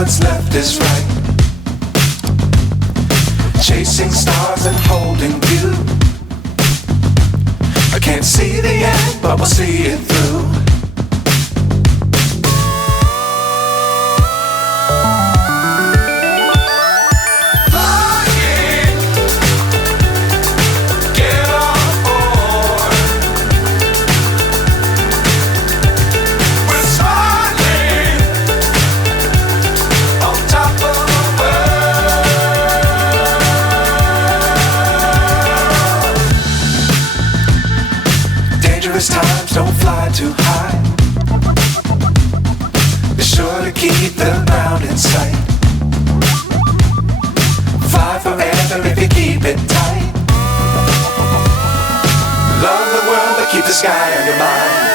what's left is right. Chasing stars and holding you. I can't see the end, but we'll see it through. Times don't fly too high. Be sure to keep the ground in sight. Fly forever if you keep it tight. Love the world but keep the sky on your mind.